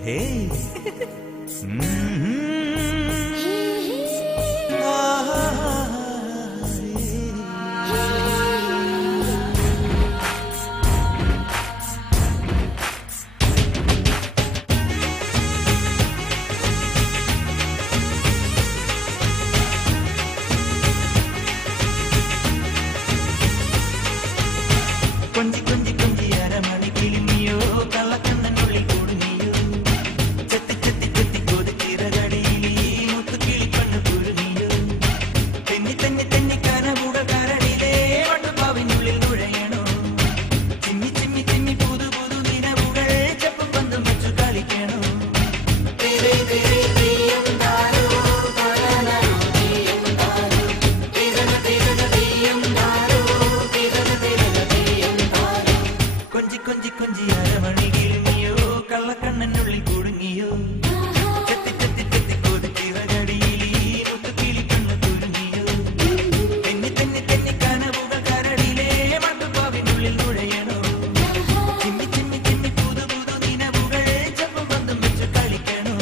Hey. Kunji kunji kunji ara mani kilimiyo kalla kannanulli kuduniyo chetti chetti chetti kodi kiragadili muttu kili kannu kuruniyo tenni tenni tenni kanavuga karadile vattu pavinullil nuzhayano chimmi chimmi chimmi pudu pudu ninavugal cheppu bandum vechu kalikano tere tere diyam daru paranaro diyam daru tirana tirana diyam daru tirana tirana diyam konji konji konji aramani kilimiyo kalla kannanulli kuduniyo chetti chetti chetti kodi kiragadili muttu kili kannu kuruniyo tenni tenni tenni kanavuga karadile vattu pavinullil nuzhayano chimmi chimmi chimmi pudu pudu ninavugal cheppu bandum vechu kalikano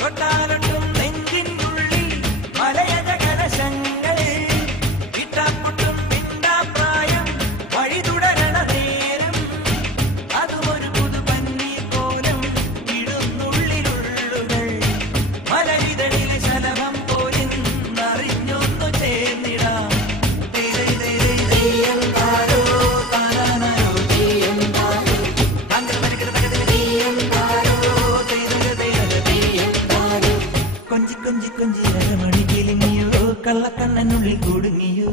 കൊട്ടാരട്ടും നെഞ്ചിനുള്ളിൽ മലയജ കലശങ്ങൾ ഇട്ടാപ്പൊട്ടും പിണ്ടാപ്രായം വഴി തുടരണ നേരം അതുമൊരു പുതുപന്നീർ കോലം ഇടുന്നുള്ളിലുള്ളുകൾ മലരിതളിലെ ശലഭം പോലിന്നറിഞ്ഞൊന്നു ചേർന്നിടാം തെരൈ തെരൈ തെയ്യം താരോ താരാനോ തെയ്യം താരോ താങ്കൾ പരികൃതകൃത തെയ്യം താരോ തെയ്തക തെയ്തക തെയ്യം താരോ കൊഞ്ചി കൊഞ്ചി കൊഞ്ചി അരമണി കിളിങ്ങിയോ കള്ളക്കണ്ണനുള്ളിൽ കൂടുങ്ങിയോ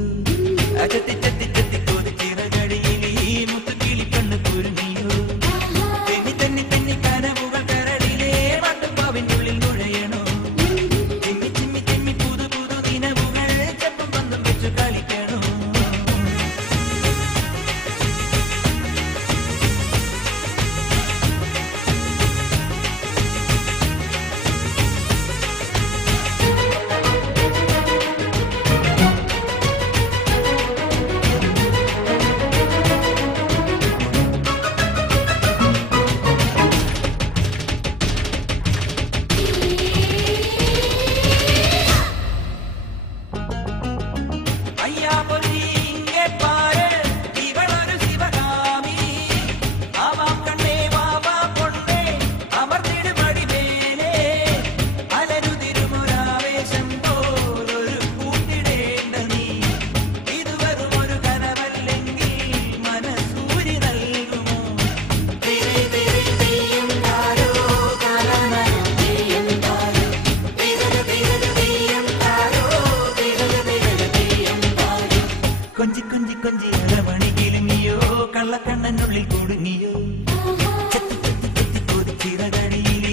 ചെത്തി ചെത്തി ചെത്തി കൊതി ചിറകടിയിലി മുത്തു കിളി കണ്ണു കുരുങ്ങിയോ തെന്നി തെന്നി തെന്നി കനവുകൾ കരടിലേ വട്ടുപാവിനുള്ളിൽ നുഴയണോ ചിമ്മി ചിമ്മി ചിമ്മി പുതു പുതു നിനവുകൾ ചെപ്പും പന്തും വെച്ചു കളിക്കണോ അയ്യാ പൊലി ഇങ്ങേ പാര് ഇവളൊരു ശിവകാമി ആവാം കണ്ണേ വാവാ പൊണ്ണേ അമർന്നിടുപടി മേലേ അലരുതിരുമൊരാവേശം പോലൊരു കൂട്ടിടേണ്ട നീ ഇത് വെറുമൊരു കനവല്ലെങ്കിൽ മനസ്സൂരി നൽകുമോ തെരൈ തെരൈ തെയ്യം താരോ താരാനോ തെയ്യം താരോ തെയ്തക തെയ്തക തെയ്യം താരോ തെയ്തക തെയ്തക തെയ്യം താരോ കൊഞ്ചി കൊഞ്ചി കൊഞ്ചി അരമണി കിളിങ്ങിയോ കള്ളക്കണ്ണനുള്ളിൽ കുടുങ്ങിയോ ചെത്തി ചെത്തി ചെത്തി കൊതി ചിറകടിയിലി